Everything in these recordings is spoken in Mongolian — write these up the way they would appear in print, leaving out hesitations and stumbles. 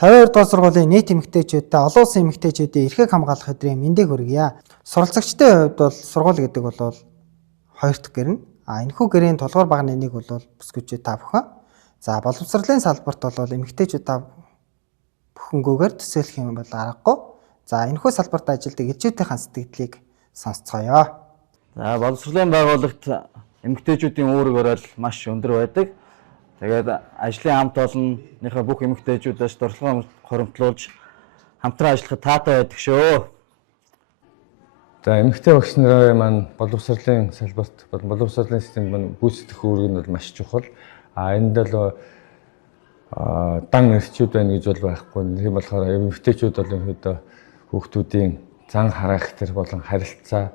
52 дугаар сургуулийн нийт эмэгтэйчүүдтэй олон улсын эмэгтэйчүүдийн эрхийг хамгаалах өдрийн мэндийг хүргье. Суралцагчдын хувьд бол сургууль гэдэг бол хоёр дахь гэр нь. Энэхүү гэрийн тулгуур багны нэг бол бүсгүйчүүд та бүхэн. За боловсролын салбарт бол эмэгтэйчүүд та бүхэнгүйгээр төсөөлөх юм бол аргагүй. За энэхүү салбарт ажилладаг элчүүдийн сэтгэлдлийг сонсцгоё. За боловсролын байгууллагт эмэгтэйчүүдийн үүрэг орол маш өндөр байдаг. Тэгээд ажлын хамт олонныхаа бүх эмэгтэйчүүдээс туршлага хоримтлуулж хамтран ажиллахад таатай байдаг шүү. За эмэгтэй багш нарын маань боловсролын салбарт боловсролын системд маань гүйцэтгэх үүрэг нь бол маш чухал. Энд бол дан эрчүүд байна гэж бол байхгүй. Тийм болохоор эмэгтэйчүүд бол ерөнхийдөө хүүхдүүдийн зан характер болон харилцаа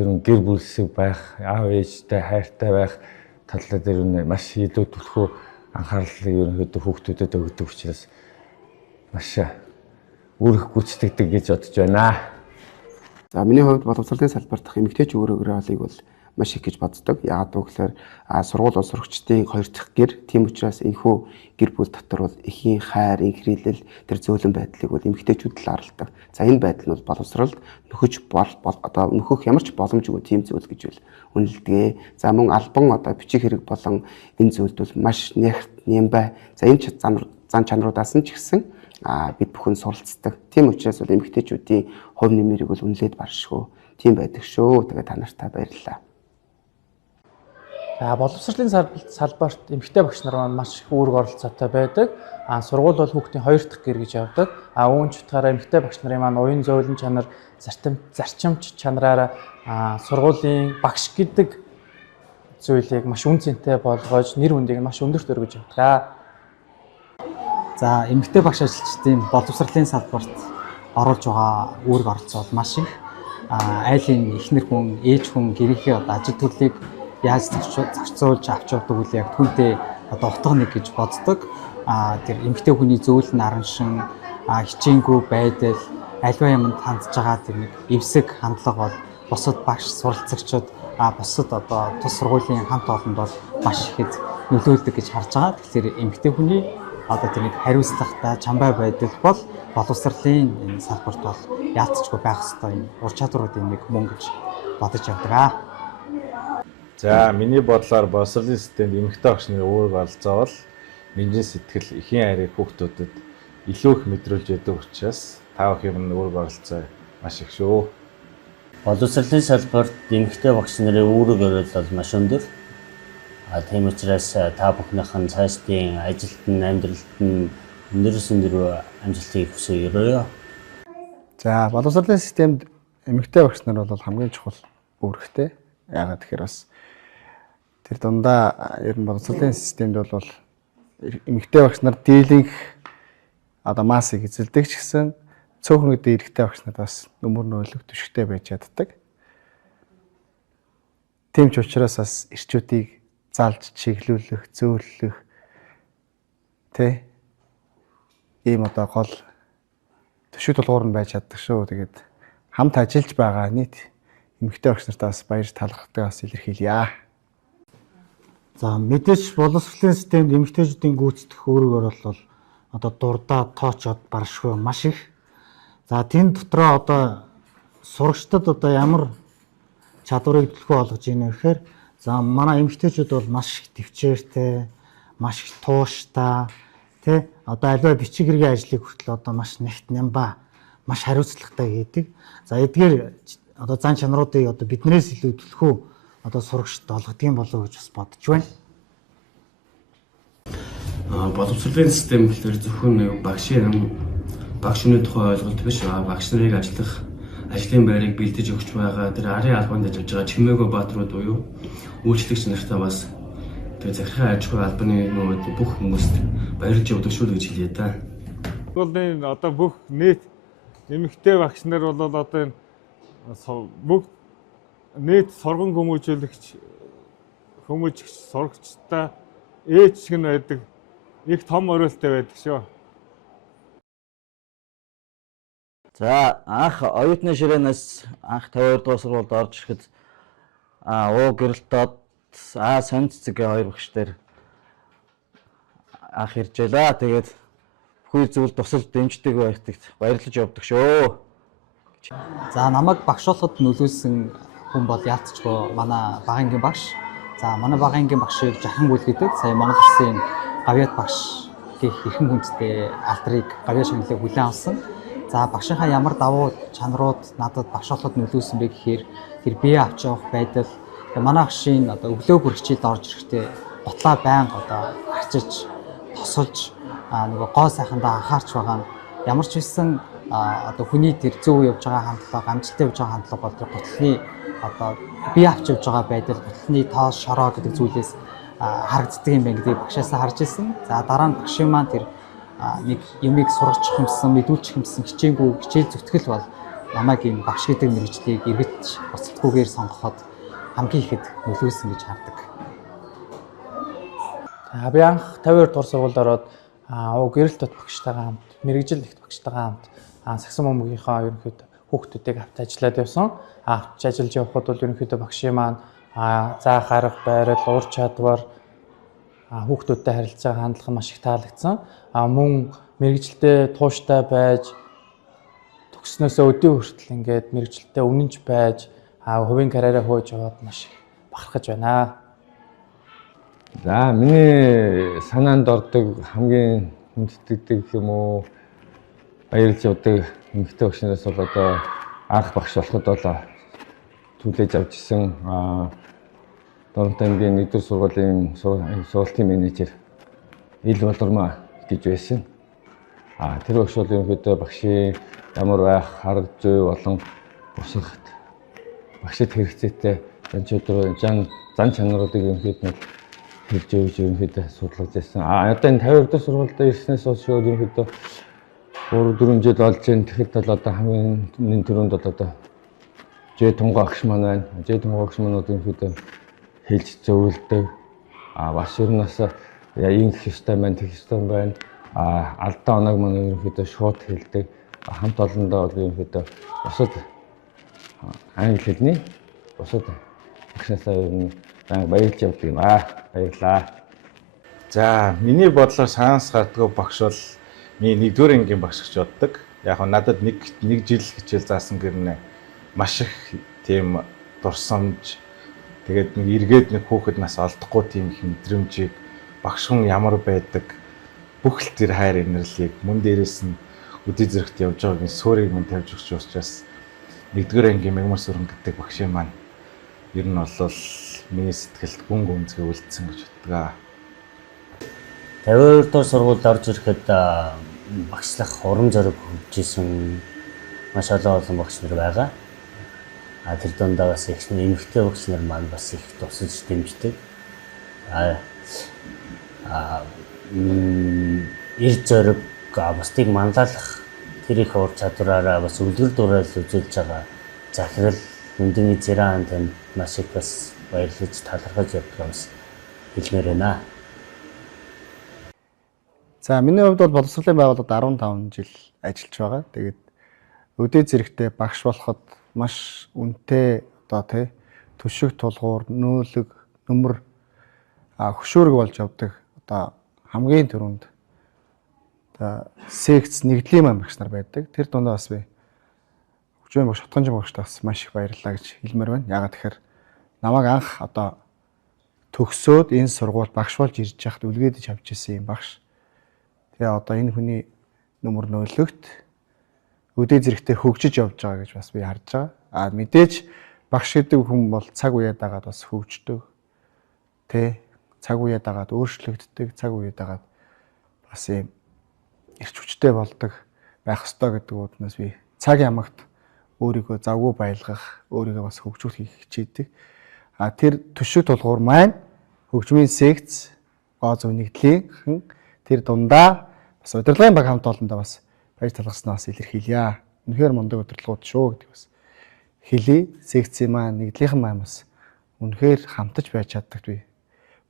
ер нь гэр бүлсэг байх, аав ээжтэй хайртай байх талаар дээр нь маш илүү түлхүү анхаарлыг ерөнхийдөө хүүхдүүдэд өгдөг учраас маш үүрэг гүйцэтгэдэг гэж бодож байна. За миний хувьд боловсролын салбарт эмэгтэйч өөрөөр олыг бол маш их гэж боддог. Яагаад гэвэл сургууль улс сурагчдын хоёр дахь гэр. Тийм учраас энэхүү гэр бүл дотор бол эхийн хайр, инхрийлэл, тэр зөөлөн байдлыг бол эмэгтэйчүүд л аралдаг. За энэ байдал нь бол боловсролд нөхөх ямар ч боломжгүй тийм зүйл гэж бол үнэлдэг. За мөн албан бичих хэрэг болон энэ зүйлд бол маш нямбай. За энэ зан чанаруудаас нь ч гэсэн бид бүхэн суралцдаг. Тийм учраас бол эмэгтэйчүүдийн хувь нэмрийг бол үнэлээд баршгүй. Тийм байдаг шүү. Тэгээд та нартай баярлалаа. За боловсролын салбарт эмэгтэй багш нар маань маш их үүрэг оролцоотой байдаг. Сургууль бол хүүхдийн хоёр дахь гэр гэж явдаг. Үүн ч утгаараа эмэгтэй багш нарын маань уян зөөлөн чанар, зарчимч чанараараа сургуулийн багш гэдэг зүйлийг маш үн цэнтэй болгож нэр хүндийг маш өндөрт өргөж явдаг. За эмэгтэй багш ажилчдын боловсролын салбарт оруулж байгаа үүрэг оролцоо маш их. Айлын эхнэр хүн, ээж хүн гэрийнхээ ажил төрлийг яаж зарцуулж авч явдаг үл яг түүнтэй утга нэг гэж боддог. Тэр эмэгтэй хүний зөөлөн араншин, хичээнгүй байдал, альва юмд хандж байгаа тэр нэг эвсэг хандлага бол бусад багш суралцагчид бусад тус сургуулийн хамт олонд бол маш ихэд нөлөөлдөг гэж харж байгаа. Тэгэхээр эмэгтэй хүний тэр нэг хариуцлагатай чамбай байдал бол боловсролын энэ салбарт бол яалтчгүй байх ёстой юм ур чадваруудын нэг мөн гэж бодож явдаг. За миний бодлоор боловсролын системд эмэгтэй багш нарын үүрэг оролцоо бол мэндийн сэтгэл, эхийн хайрыг хүүхдүүдэд илүү их мэдрүүлж яадаг учраас та бүхэн үүрэг оролцоо маш их шүү. Боловсролын салбарт эмэгтэй багш нарын үүрэг оролцоо маш өндөр. Тийм учраас та бүхнийхэн цаашдын ажилд нь, амьдралд нь өндөр амжилтыг хүсье өрөөё. За боловсролын системд эмэгтэй багш нар бол хамгийн чухал үүрэгтэй. Яагаад тэгэхээр бас тэр дундаа ер нь боловсролын системд бол эмэгтэй багш нар дийлэнх маасыг эзэлдэг ч гэсэн цөөхөн үедээ эрэгтэй багш нар бас нөмөр нөөлөг түшигтэй байж чаддаг. Тийм ч учраас бас эрчүүдийг залж чиглүүлэх, зөөлөх ийм гол төшиг тулгуур нь байж чаддаг шүү. Тэгээд хамт ажиллаж байгаа нийт эмэгтэй багш нартаа бас баяр талархалтыг бас илэрхийлье. За мэдээж боловсролын системд эмэгтэйчүүдийн гүйцэтгэх үүрэг орол бол дурдаа тоочод баршгүй маш их. За тэн дотроо сурагчдад ямар чадварыг төлхөө олгож ийнэ гэхээр за манай эмэгтэйчүүд бол маш их төвчээртэй, маш их тууштай, аливаа бичиг хэргийн ажлыг хүртэл маш нэгт нямба, маш хариуцлагатай хийдэг. За эдгээр зан чанаруудыг биднээс илүү төлхөө сурагчд олгодгийн болов гэж бас бодож байна. Боловсролын систем гэхээр зөвхөн багшны тухай ойлголт биш, багш нарыг ажиллах ажлын байрыг бэлдэж өгч байгаа тэр арын албанд ажиллаж байгаа чимээгөө бааtruуд буюу үйлчлэгч нартай бас тэр захиргааны аж ахуйн албаны бүх хүмүүст баярлж өгдөг шүү гэж хэлье та. Бол бүх нийт эмэгтэй багш нар бол бүх нийт сурган хүмүүжүүлэгч сурагчтай ээж шиг нь байдаг их том оролттой байдаг шүү. За анх оюутны ширээнээс анх 52 дугаар сургуульд орж ирэхэд гэрэлтод сонь цэцэг хоёр багш дээр анх ирж байлаа. Тэгээд бүхий зүйл тусал дэмждэг байхтагт баярлаж явдаг шүү. За намайг багш болоход нөлөөлсөн хүн бол яалтчгүй манай багангийн багш. За манай багангийн багшийг Жахан бүл гэдэг сая Монгол Улсын гавьяат багш гэх хэрхэн хүндтэй алдрыг гавьяа шагналыг хүлээн авсан. За багшийнхаа ямар давуу чанарууд надад багш болоход нөлөөсөн бэ гэхээр тэр бие авч явах байдал манай багшийн одоо өглөө бүр хичээлд орж ирэхдээ готлаа байнга одоо арчиж тосолж нөгөө гоо сайхандаа анхаарч байгаа нь ямар ч байсан одоо хүний тэр зөв явж байгаа хандлага, амжилттай явж байгаа хандлага бол тэр готлны одоо бие авч явж байгаа байдал, готлны тоос, шороо гэдэг зүйлээс харагддаг юм байна гэдгийг багшаасаа харж ирсэн. За дараа нь багшийн маань тэр нэг юмыг сургачих юмсан, мэдүүлчих юмсан хичээл зүтгэл бол намайг ийм багш гэдэг мэргэжлийг эргэж буцалтгүйгээр сонгоход хамгийн ихэд нөлөөсөн гэж хардаг. За би анх 52 дугаар сургуульд ороод гэрэл дот багштайгаа хамт, мэргэжил ихт багштайгаа хамт сагсан бөмбөгийнхаа ерөнхийдөө хүүхдүүдийг авч ажиллаад явсан. Авч ажиллаж явхад бол ерөнхийдөө багшийн маань заах арга барил, ур чадвар хүүхдүүдтэй харилцаж байгаа хандлага маш их таалагдсан. Мөн мэргэжилдээ тууштай байж төгснөөсөө өдөө хүртэл ингээд мэргэжилдээ үнэнч байж хувийн карьераа хөөж яваад маш их бахархаж байна. За миний санаанд ордог хамгийн хүндэтгдэг юм уу баярлж явдаг эмэгтэй багш нараас бол одоо анх багш болоход бол түлээж авч исэн Доронтой аймгийн 1-р сургуулийн сургалтын менежер Ил Болормоо гэж байсан. Тэр багш бол ерөнхийдөө багшийн ямар байх арга зүй болон бусад багшид хэрэгцээтэй зан чанаруудыг ерөнхийдөө хэлж өгч ерөнхийдөө судалгаж байсан. Одоо энэ 52 дахь сургуульд ирснээс хойш ерөнхийдөө 3-4 жил болж байна. Тэгэхэд бол одоо хамгийн түрүүнд бол одоо Ж Тунгаа багш маань байна. Ж Тунгаа багш маань ерөнхийдөө хэлж зөвлөдөг. Бас ер нь бас ийм их ёстой байна, тех ёстой байна. Алдаа оног маань ерөнхийдөө шууд хэлдэг. Хамт олондоо бол ерөнхийдөө бусад англи хэлний бусад багшаасаа ер нь баярлж явдаг юм. Баярлаа. За, миний бодлоор санаас гарддаг багш бол миний 1-р ангийн багш гэж боддог. Яг нь надад нэг жил хичээл заасан гэрнэ маш их тийм дурсамж тэгээд нэг эргээд нэг хүүхэд нас олдохгүй тийм их мэдрэмжийг багш хүн ямар байдаг бүх л тэр хайр инэрлийг мөн дээрээс нь үдий зэрэгт явж байгаагийн суурийг мөн тавьж өгч учраас 1-р ангийн Мягмар Сүрэн гэдэг багшийн маань ер нь бол миний сэтгэлд гүн гүнзгий үлдсэн гэж боддог. 52 дугаар сургуульд орж ирэхэд багшлах урам зориг хөгжижсэн маш олон багш нар байгаа. Тэр дундаа бас их эмэгтэй багш нар маань бас их тусалж дэмждэг. Ир зориг бусдыг манлайлах тэр их ур чадвараараа бас үлгэр дуурайл үзүүлж байгаа захирал Нүдний Зэран танд маш их бас баярлаж талархаж явдаг бас хэлмээр байна. За миний хувьд бол боловсролын байгууллагад 15 жил ажиллаж байгаа. Тэгээд өдөө зэрэгтэй багш болоход маш үнэтэй одоо төшиг тулгуур, нөөлөг, нөмөр хөшөөрөг болж явдаг. Одоо хамгийн түрүүнд одоо секц нэгдлийн маань багш нар байдаг. Тэр дундаа бас би хөгжмийн багш Хотгонжин багштай бас маш их баярлалаа гэж хэлмээр байна. Яагаад тэгэхээр намайг анх одоо төгсөөд энэ сургууль багш болж ирж яхад үлгээдэж авч ирсэн юм багш. Тэгээ одоо энэ хүний нөмөр нөлөөгт өдөө зэрэгтэй хөгжиж явж байгаа гэж бас би харж байгаа. Мэдээж багш гэдэг хүн бол цаг үеэ дагаад бас хөгждөг. Цаг үеэ дагаад өөрчлөгддөг, цаг үеэ дагаад бас юм эрч хүчтэй болдог байх ёстой гэдэг үднээс би цаг ямагт өөрийгөө завгүй байлгах, өөрийгөө бас хөгжүүлэхийг хичээдэг. Тэр төшиг тулгуур маань хөгжмийн секц, гоо зөв нэгдлийн тэр дундаа бас удирдлагын баг хамт олондоо бас баяр талархснаа бас илэрхийлье. Үнэхээр мундаг удирдлагууд шүү гэдэг бас хэлий. Секцийн маань, нэгдлийнхэн маань бас үнэхээр хамтаж байж чаддаг би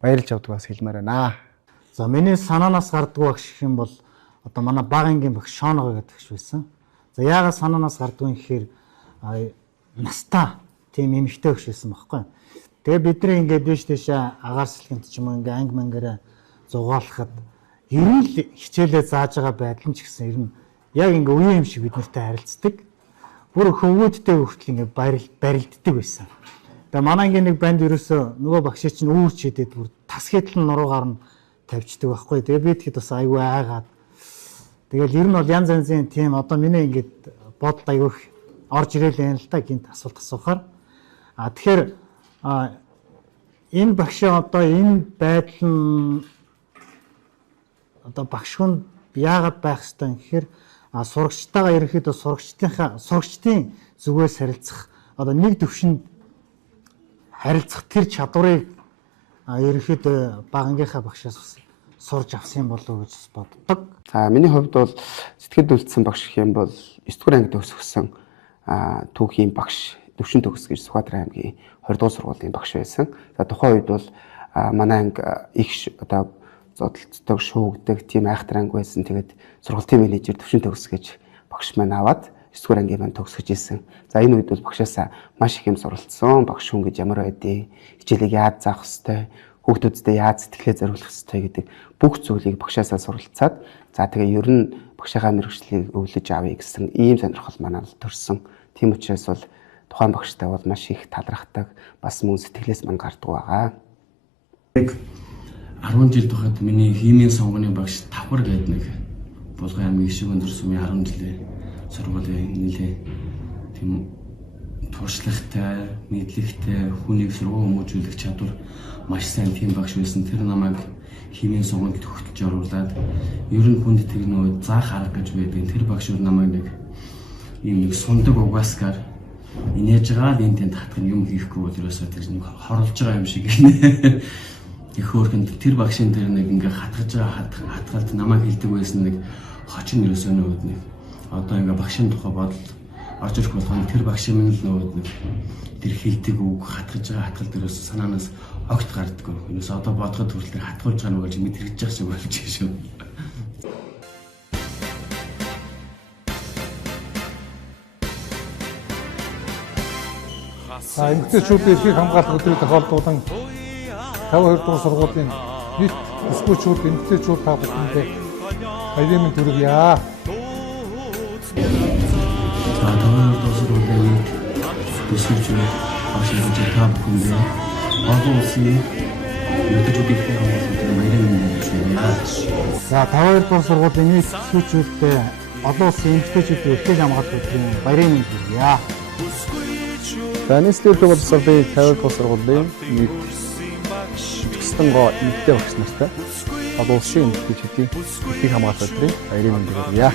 баярлж авдаг бас хэлмээр байна. За миний санаанаас гарддаг багш гэх юм бол одоо манай бага ангийн багш Шоного гэдэг багш байсан. За яагаад санаанаас гарддаг юм гэхээр настаа тийм эмэгтэй багш байсан байхгүй. Тэгээ бидний ингээд дээш тийшээ агаарслахынт ч юм уу ингээ анги мангаараа зугаалахад ер нь л хичээлээ зааж байгаа байдал нь ч гэсэн ер нь яг ингээ үеийн юм шиг бид нартай харилцдаг. Бүр хөвгүүдтэй хүртэл ингээ барилддаг байсан. Тэгээ манай ингээ нэг банд ерөөсөө нөгөө багш чинь үүрч хийдээд бүр тас хэдлэн нуруугаар нь тавьчихдаг байхгүй. Тэгээ би тэгэхэд бас айгүй айгаад. Тэгэл ер нь бол янз янзын тийм одоо миний ингээд бодол айгүй орж ирэл л та гинт асуулт асуухаар. Тэгэхээр энэ багшийн одоо энэ байдал нь одоо багш хүн яагаад байх ёстой юм гэхээр сурагчтайгаа ерөнхийдөө сурагчдын зүгээс харилцах одоо нэг төвшөнд харилцах тэр чадварыг ерөнхийдөө багангийнхаа багшаас сурж авсан болов уу гэж боддог. За миний хувьд бол сэтгэл үйлдэлсэн багш гэх юм бол 9 дугаар ангид төгсгсөн түүхийн багш Төвшин төгс гэж Сүхбаатар аймгийн 20 дугаар сургуулийн багш байсан. За тухайн үед бол манай анги их одоо зодтолцдог, шүүгдэг тийм айхтар анги байсан. Тэгээд сургуулийн менежер Төвшин төгс гэж багш маань аваад 9 дугаар ангийн маань төгсөж исэн. За энэ үед бол багшаасаа маш их юм суралцсан. Багш хүн гэж ямар байдгийг, хичээлийг яаж заах ёстой, хүүхдүүдтэй яаж сэтгэлээ зориулах ёстой гэдэг бүх зүйлийг багшаасаа суралцаад за тэгээ ер нь багшийнхаа мэргэжлийг өвлөж авъя гэсэн ийм сонирхол манайд төрсөн. Тийм учраас бол тухайн багштай бол маш их талархдаг, бас мөн сэтгэлээс мань гардаг байгаа. 10 жил тухайд миний химийн сонгоны багш Тавхар гэдэг нэг Булган аймгийн Ишиг өндөр сумын 10 жилийн сургуулийн нэлээ тийм туршлагатай, мэдлэгтэй, хүнийг сургууль хүмүүжүүлэх чадвар маш сайн тийм багш байсан. Тэр намайг химийн сонгонд төгтөж оруулаад ер нь хүнд тэр нөө заах арга гэж байдаг. Тэр багш намайг нэг ийм нэг сундаг угаасгаар инээж байгаа л энэ татах юм хийхгүй бол ерөөсөө тэр нэг хорлож байгаа юм шиг гинэ. Их хөөрхөнд тэр багшийн тэр нэг ингээ хатгаж байгаа хатгалт намайг хэлдэг байсан нэг хочин ерөөсөө нөөд нэг одоо ингээ багшийн тухай бодол орж ирэх болгоно тэр багшийн минь л нөөд нэг тэр хэлдэг үг хатгаж байгаа хатгалт ерөөсөө санаанаас огт гардаггүй. Ерөөсөө одоо бодоход хүртэл хатгуулж байгаа нэг юм мэдэрч байгаа шиг болж шүү. Эмэгтэйчүүдийн эрхийг хамгаалах өдрийг тохиолдуулан 52 дугаар сургуулийн нийт өсгөөчүүд эмэгтэйчүүд та бүхэндээ баярын мэнд хүргье. За 52 дугаар сургуулийн нийт өсгөөчүүд та бүхэндээ олон улсын эмэгтэйчүүдийн эрхийг хамгаалах өдрийн баярын мэнд хүргье. За 52 дугаар сургуулийн нийт өсгөөчүүдтэй олон улсын эмэгтэйчүүдийн эрхийг хамгаалах өдрийн баярын мэнд хүргье. За нийслэлийн боловсролын 50 дугаар сургуулийн нийт гоо эмэгтэй багш нартай олон улсын эмэгтэйчүүдийн эрхийг хамгаалах өдрийн баярын мэнд хүргье.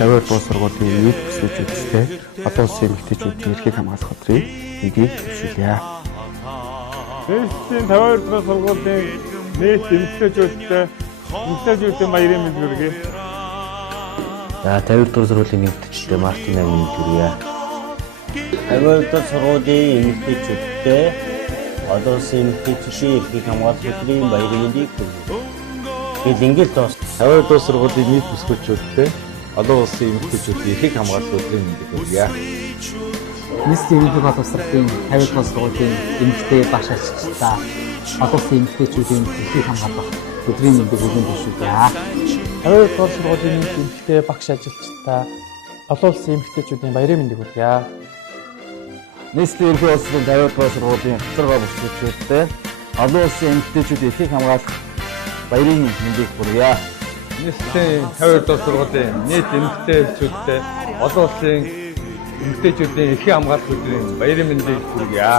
50 дугаар сургуулийн нийт өсгөөчүүдтэй олон улсын эмэгтэйчүүдийн эрхийг хамгаалах өдрийн мэндийг хүсье. Нийслэлийн 52 дугаар сургуулийн нийт эмэгтэйчүүдийн баярын мэнд хүргье. За 50 дугаар сургуулийн эмэгтэйчүүдтэй Мартин аймгийн мэнд хүргье. 50 дугаар сургуулийн эмэгтэйчүүдтэй олон улсын эмэгтэйчүүдийн эрхийг хамгаалах өдрийн баярын мэндийг хүргье. Тэгэл ингээл тоос 50 дугаар сургуулийн нийт өсгөөчүүдтэй олон улсын эмэгтэйчүүдийн эрхийг хамгаалах өдрийн мэндийг хүргье. Нийслэлийн эмэгтэй боловсролын 50 дугаар сургуулийн эмэгтэй багш ажилчдаа олон улсын эмэгтэйчүүдийн эрхийг хамгаалах өдрийн мэндийг хүргье. 50 дугаар сургуулийн нийт эмэгтэй багш ажилчдаа олон улсын эмэгтэйчүүдийн баярын мэндийг хүргье. Нийслэлийн эрхийн улсын 50 дугаар сургуулийн хоцоргоо бүсгүйчүүдтэй олон улсын эмэгтэйчүүдийн эрхийг хамгаалах баярын мэндийг хүргье. Нийслэлийн 52 дугаар сургуулийн нийт эмэгтэйчүүдтэй олон улсын эмэгтэйчүүдийн эрхийг хамгаалах өдрийн баярын мэндийг хүргье.